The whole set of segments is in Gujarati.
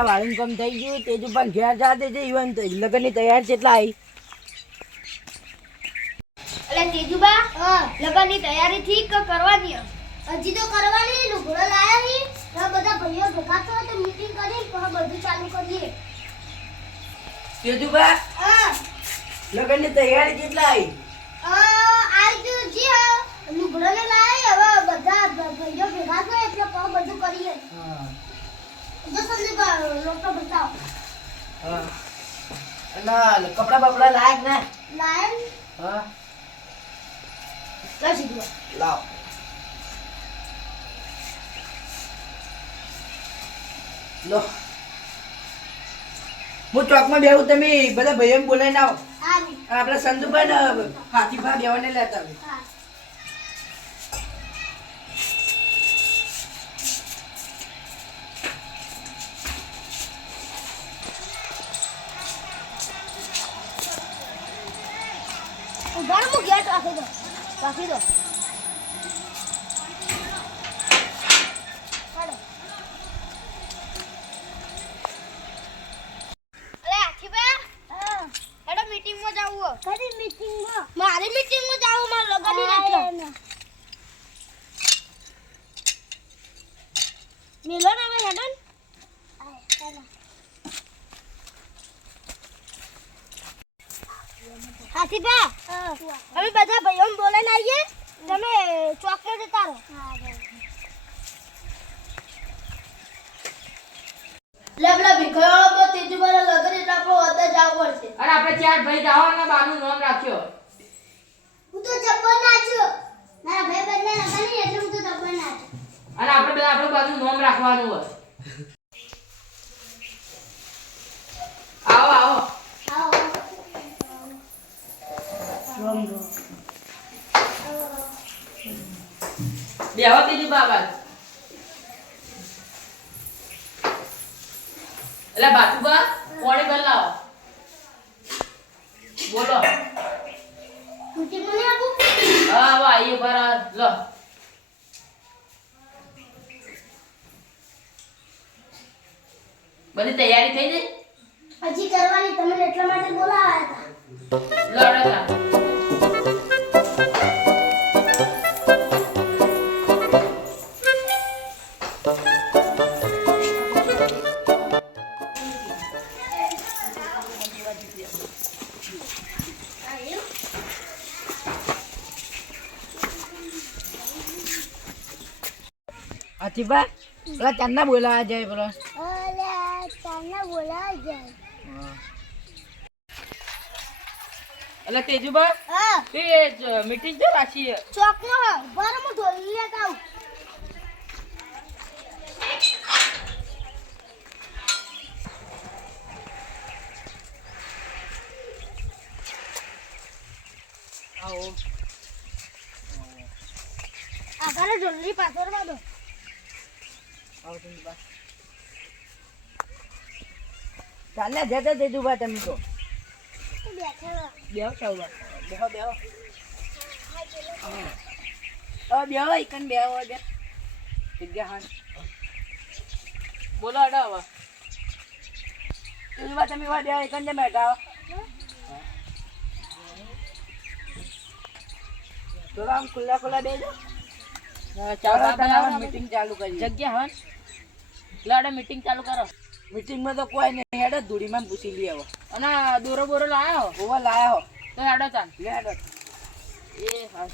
આ વાળું કામ થઈ ગયું તેજ પણ ઘેર જાતે છે ઈવન લગ્નની તૈયાર કેટલા આવી એટલે તેજુબા લગ્નની તૈયારી ઠીક કરવાની હજી તો કરવાની લુગડો લાયા હી તો બધા ભાઈઓ ભેગા થો તો મીટિંગ કરી પછી બધું ચાલુ કરીએ તેજુબા લગ્નની તૈયારી કેટલા આવી આજ જે લુગડો ને લાયા હવે બધા ભાઈઓ ભેગા થો એટલે પછી બધું કરીએ જો સંદીપા લોટો બતાવો અને કપડા બપડા લાયક ને લાયન હા લા સીધું લાવ લો હું ચોકમાં બેહું તમે બધા ભાઈઓને બોલાવીને આવો આપણે સંધુભાઈ ને હાથીભાઈ બેવાને લેતા આવો ઉધાર મુ ગેટ રાખી દો મારી મીટિંગમાં જાવું મારે લગની રાખો મેલો ને હવે હેડન હાથીબા અમે બધા ભાઈઓને બોલાઈને આવીએ તમે ચોકમાં જતા રહો લબલા ભીખો તેજુબાના લગન એટલે આપણો હોતા જાવ પડશે અરે આપણે ચાર ભાઈ જાવાના બાનું નામ રાખ્યો હું તો જબ્બર નાચ્યો મારા ભાઈ બંને લગન એટલે હું તો જબ્બર નાચ્યો અને આપણે બધા આપણું બાનું નામ રાખવાનું હોય આવો આવો બેહો તેજુ બાબા એટલે બાતુબા કોણે બદલાવો બોલો મીટિંગ મને આપો હા વા આયો બરા લો બધી તૈયારી થઈ ગઈ હજી કરવાની તમને એટલા માટે બોલાવ્યા લડતા અતિબા પેલા ચાંદના બોલાવા જાય પેલો ચાંદના બોલાવા જાય એટલે તેજુબા તે મીટિંગ તો રાખી ચોકમાં બરાબર હું ઢોલી લેતા આવું આવો આગાને ઢોલી પાછળમાં દો આવો તેજુબા ચાલે જતા તેજુબા તમે તો બેહો ચાવવા બેહો બેહો બેહો એકન બેહો બે જગ્યા હાન બોલો અડા હવે તેજુબા તમે વા બે એકન ને બેઠા તો આમ ખુલ્લા ખુલ્લા બેજો ચાલો મીટિંગ ચાલુ કરી જગ્યા હન લાડે મીટિંગ ચાલુ કરો મીટિંગમાં તો કોઈ નહીં હેડો ધૂળીમાં પૂછી લઈએ હવે અને દોરો બોરો લાયા હો ઓવા લાયા હો તો હેડો ચાલ લે હેડો એ હા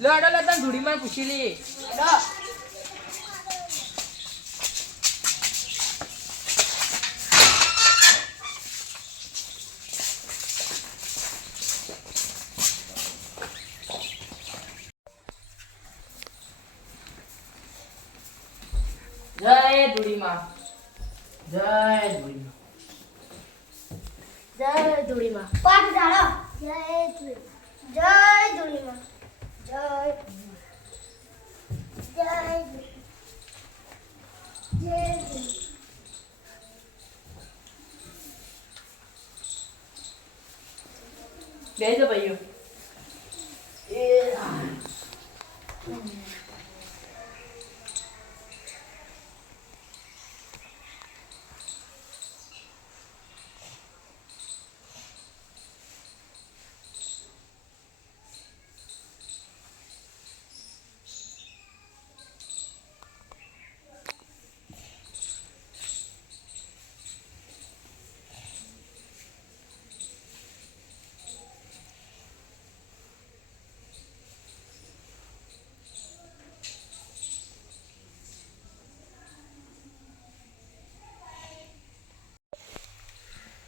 લે હેડો લે ધૂળીમાં પૂછી લઈએ હેડો જય ધૂળીમાં જય ધૂળીમાં જય ધૂળીમાં પાઠ ધારો જય ધૂળીમાં જય ધૂળીમાં જય જય જય બેજો ભાઈઓ એ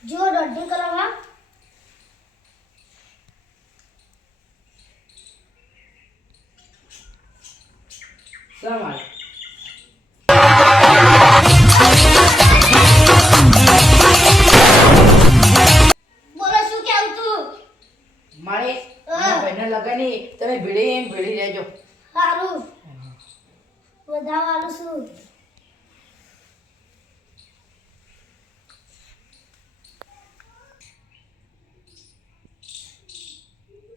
જો દોઢી કલાકમાં સમાલ બોલો શું કેવું તું મારે ભાઈને લગની તમે ભીડી રહેજો સારું વધારવાનું શું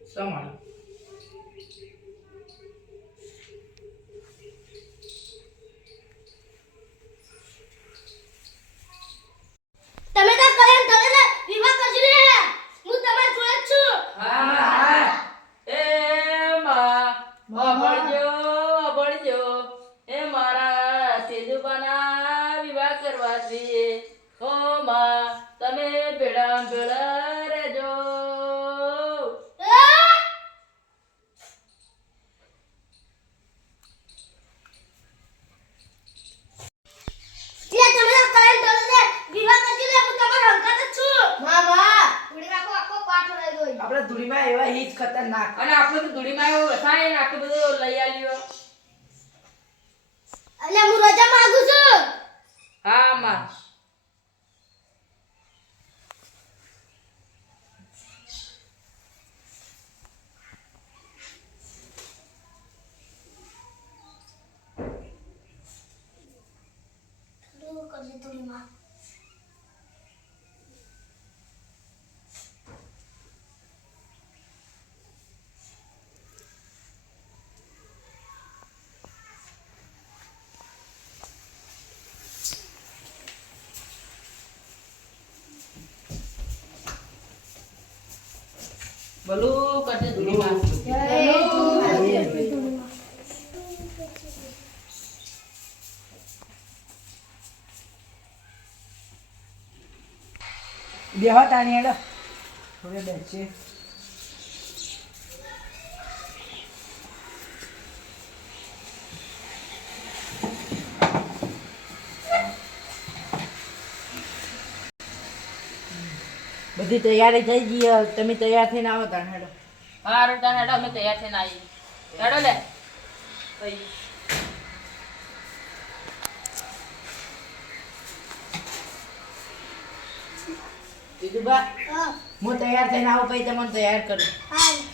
સમાલ તમે તો કલ્યાણ કરે ને વિવાહ કરજો લે હું તમારી જોડે જ છું હા એ અબળજો એ મારા તેજુબાના વિવાહ કરવા છે ઓ માં તમે ભેળા રહેજો તમે તો કલ્યાણ કરે ને વિવાહ કરજો લે હું તમારો હંકાત જ છું મામા ઉડી રાખો આખો પાઠ રહી ગયો આપણે ધૂળીમાં એવા હીજ ખતરનાક અને આપણે તો ધૂળીમાં એવો વસાય ને આટલું બધું લઈ આલ્યો એટલે હું રજા માંગુ છું હા માં શું કરજે તું માં બોલું કરજે ધૂળીમાં બેહો તાણી હેડો થોડે બેસશે બધી તૈયારી થઈ ગઈ તમે તૈયાર થઈને આવો તાણ હેડો હારું તાણ હેડો અમે તૈયાર થઈને આવી હેડો લે બીજું બા હું તૈયાર થઈને આવું પછી તમને તૈયાર કરું હા